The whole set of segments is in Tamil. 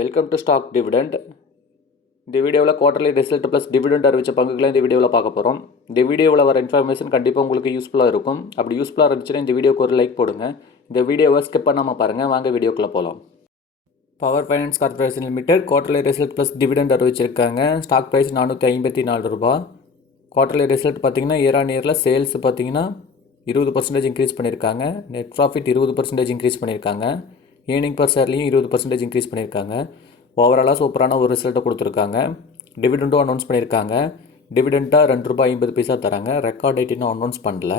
Welcome to stock dividend. இந்த வீடியோவில் குவார்டர்லி ரிசல்ட் ப்ளஸ் டிவிடெண்ட் அறிவிச்ச பங்குகளை இந்த வீடியோவில் பார்க்க போகிறோம். இந்த வீடியோவில் வர இன்ஃபர்மேஷன் கண்டிப்பாக உங்களுக்கு யூஸ்ஃபுல்லாக இருக்கும். அப்படி யூஸ்ஃபுல்லாக இருந்துச்சுன்னா இந்த வீடியோக்கு ஒரு லைக் போடுங்க. இந்த வீடியோவை ஸ்கிப் பண்ணாமல் பாருங்கள். வாங்க வீடியோக்குள்ளே போகலாம். Power finance corporation limited quarterly result plus dividend அறிவிச்சிருக்காங்க. ஸ்டாக் ப்ரைஸ் 454 ரூபா. குவார்டர்லி ரிசல்ட் பார்த்தீங்கன்னா இயர் ஆன் இயரில் சேல்ஸ் பார்த்தீங்கன்னா 20% இன்க்ரீஸ் பண்ணியிருக்காங்க. நெட் ப்ராஃபிட் 20% இன்க்ரீஸ் பண்ணியிருக்காங்க. ஏர்னிங் பர் ஷேர்லையும் 20% இன்க்ரீஸ் பண்ணியிருக்காங்க. ஓவராலாக சூப்பரான ஒரு ரிசல்ட்டை கொடுத்துருக்காங்க. டிவிடெண்டும் அனௌன்ஸ் பண்ணியிருக்காங்க. டிவிடெண்ட்டாக ₹2.50 தராங்க. ரெக்கார்ட் டேட் இன்னும் அனௌன்ஸ் பண்ணல.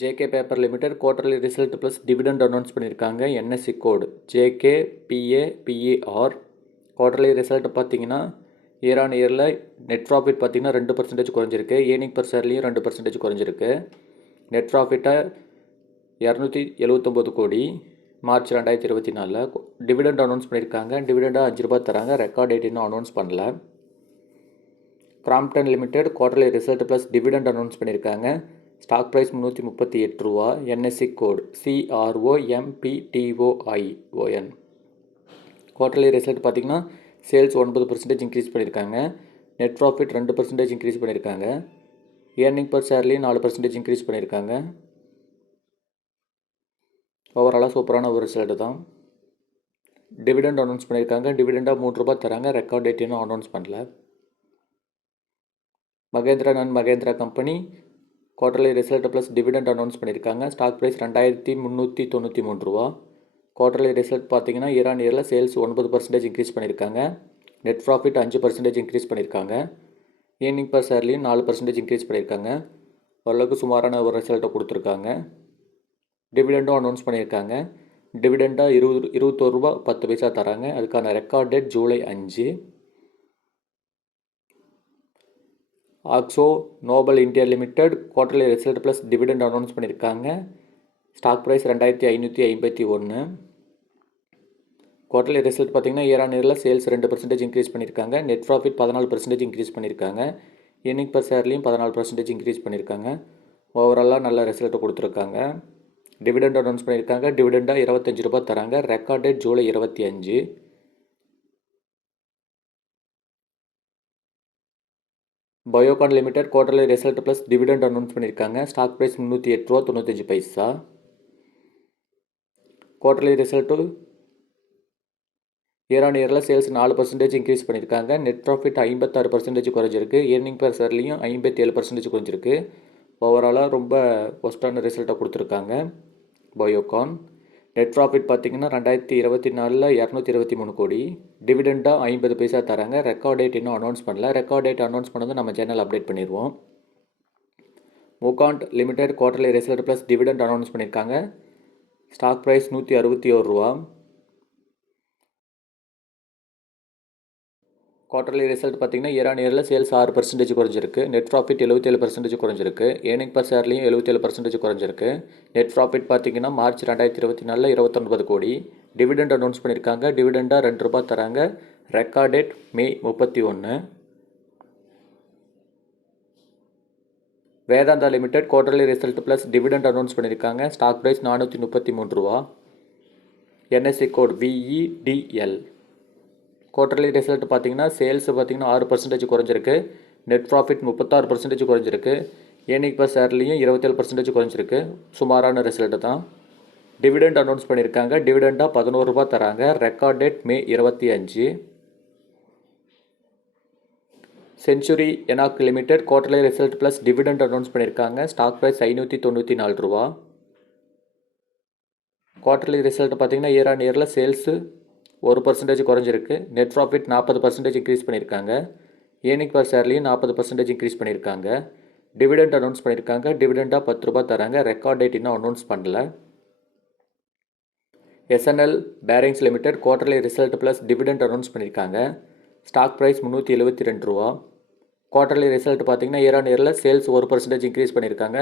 JK paper limited quarterly result plus dividend announce பண்ணியிருக்காங்க. என்எஸ்சி கோடு JKPAPAR. குவார்டர்லி ரிசல்ட் பார்த்தீங்கன்னா இயர் ஆன் இயரில் நெட் ப்ராஃபிட் பார்த்தீங்கன்னா 2% குறைஞ்சிருக்கு. ஏர்னிங் பர் ஷேர்லையும் 2% குறைஞ்சிருக்கு. நெட் ப்ராஃபிட்டை 279 கோடி மார்ச் 2024. டிவிடெண்ட் அனௌன்ஸ் பண்ணியிருக்காங்க. டிவிடெண்டாக ₹5 தராங்க. ரெக்கார்ட் டேட் இன்னும் அனௌன்ஸ் பண்ணல. Crompton limited quarterly result plus dividend announce பண்ணியிருக்காங்க. Stock price ₹338. NSC code CROMPTOION. Quarterly result பார்த்திங்கன்னா சேல்ஸ் 9% இன்க்ரீஸ் பண்ணியிருக்காங்க. நெட் ப்ராஃபிட் 2% இன்க்ரீஸ் பண்ணியிருக்காங்க. ஏர்னிங் பர் ஷேர்லேயும் 4% இன்க்ரீஸ் பண்ணியிருக்காங்க. ஓவராலாக சூப்பரான ஒரு ரிசல்ட்டு தான். டிவிடெண்ட் அனௌன்ஸ் பண்ணியிருக்காங்க. டிவிடெண்டாக ₹3 தராங்க. ரெக்கார்ட் டேட் இன்னும் அனௌன்ஸ் பண்ணல. Mahindra and Mahindra company quarterly result plus dividend announce பண்ணியிருக்காங்க. Stock price ₹2,393. குவார்டர்லி ரிசல்ட் பார்த்தீங்கன்னா இயர் ஆன் இயரில் சேல்ஸ் 9% இன்க்ரீஸ் பண்ணியிருக்காங்க. நெட் ப்ராஃபிட் 5% இன்க்ரீஸ் பண்ணியிருக்காங்க. ஏர்னிங் பர் ஷேர்லையும் 4% இன்க்ரீஸ் பண்ணியிருக்காங்க. ஓரளவுக்கு சுமாரான ஒரு ரிசல்ட்டை கொடுத்துருக்காங்க. டிவிடெண்டும் அனௌன்ஸ் பண்ணியிருக்காங்க. டிவிடெண்டாக ₹21.10 தராங்க. அதுக்கான record date July 5. Akzo Nobel India limited quarterly result plus dividend announce பண்ணியிருக்காங்க. Stock price ₹2,551. குவார்டர்லி ரிசல்ட் பார்த்திங்கன்னா இயர் ஆன் இயரில் சேல்ஸ் 2% இன்க்ரீஸ் பண்ணியிருக்காங்க. நெட் ப்ராஃபிட் 14% இன்க்ரீஸ் பண்ணியிருக்காங்க. ஏர்னிங் பர் ஷேர்லையும் 14% இன்க்ரீஸ் பண்ணியிருக்காங்க. ஓவராலாக நல்ல ரிசல்ட்டை கொடுத்துருக்காங்க. டிவிடெண்ட் அனௌன்ஸ் பண்ணியிருக்காங்க. டிவிடெண்டாக ₹25 தராங்க. Record date July 25. Biocon limited quarterly result plus dividend announce பண்ணியிருக்காங்க. Stock price ₹308.95. Quarterly result year on இயரில் சேல்ஸ் 4% இன்க்ரீஸ் பண்ணியிருக்காங்க. நெட் ப்ராஃபிட் 56% குறைஞ்சிருக்கு. ஏர்னிங் பர் ஷேர்லையும் 57% குறைஞ்சிருக்கு. ஓவராலாக ரொம்ப ஒஸ்டான ரிசல்ட்டை கொடுத்துருக்காங்க பயோகான். நெட் ப்ராஃபிட் பார்த்திங்கன்னா 2024 223 கோடி. டிவிடெண்டாக ₹50 தராங்க. ரெக்கார்ட் டேட் இன்னும் அனௌன்ஸ் பண்ணல. ரெக்கார்ட் டேட் அனௌன்ஸ் பண்ணது நம்ம சேனல் அப்டேட் பண்ணிடுவோம். Mukand limited quarterly result plus dividend announce பண்ணியிருக்காங்க. Stock price ₹161. குவார்டர்லி ரிசல்ட் பார்த்திங்கன்னா இயர் ஆன் இயரில் சேல்ஸ் 6% குறைஞ்சிருக்கு. நெட் ப்ராஃபிட் 77% குறைஞ்சிருக்கு. ஏர்னிங் பர் ஷேர்லையும் 77% குறைஞ்சிருக்கு. நெட் ப்ராஃபிட் பார்த்திங்கன்னா மார்ச் 2024 29 கோடி. டிவிடெண்ட் அனௌன்ஸ் பண்ணியிருக்காங்க. டிவிடெண்டாக ₹2 தராங்க. Record date May 31. Vedanta limited quarterly result plus dividend announce பண்ணியிருக்காங்க. Stock price ₹433. NSC code VEDL. Quarterly result பார்த்திங்கன்னா சேல்ஸ் பார்த்திங்கன்னா 6% குறைஞ்சிருக்கு. நெட் ப்ராஃபிட் 36% குறைஞ்சிருக்கு. ஏர்னிங் பர் ஷேர்லையும் 27% குறைஞ்சிருக்கு. சுமாரான ரிசல்ட்டு தான். டிவிடெண்ட் அனௌன்ஸ் பண்ணியிருக்காங்க. டிவிடெண்டாக ₹11 தராங்க. Record date May 25. Century Enka limited quarterly result plus dividend announce பண்ணியிருக்காங்க. Stock price ₹594. குவார்டர்லி ரிசல்ட் பார்த்திங்கன்னா இயர் ஆன் இயரில் சேல்ஸு 1% குறைஞ்சிருக்கு. நெட் ப்ராஃபிட் 40% இன்க்ரீஸ் பண்ணியிருக்காங்க. ஏர்னிங் பர் ஷேர்லையும் 40% இன்க்ரீஸ் பண்ணியிருக்காங்க. டிவிடெண்ட் அனௌன்ஸ் பண்ணியிருக்காங்க. டிவிடெண்டாக ₹10 தராங்க. ரெக்கார்ட் டேட் இன்னும் அனௌன்ஸ் பண்ணல. SNL bearings limited quarterly result plus dividend announce பண்ணியிருக்காங்க. Stock price ₹372. குவார்டர்லி ரிசல்ட் பார்த்திங்கன்னா இயர் ஆன் இயரில் சேல்ஸ் 1% இன்க்ரீஸ் பண்ணியிருக்காங்க.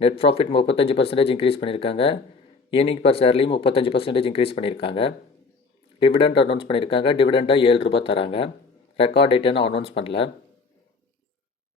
நெட் ப்ராஃபிட் 35% இன்க்ரீஸ் பண்ணியிருக்காங்க. ஏர்னிங் பர் ஷேர்லையும் 35% இன்க்ரீஸ் பண்ணியிருக்காங்க. டிவிடெண்ட் அனௌன்ஸ் பண்ணியிருக்காங்க. டிவிடெண்டாக ₹7 தராங்க. ரெக்கார்ட் டேட் இன்னும் அனௌன்ஸ் பண்ணல.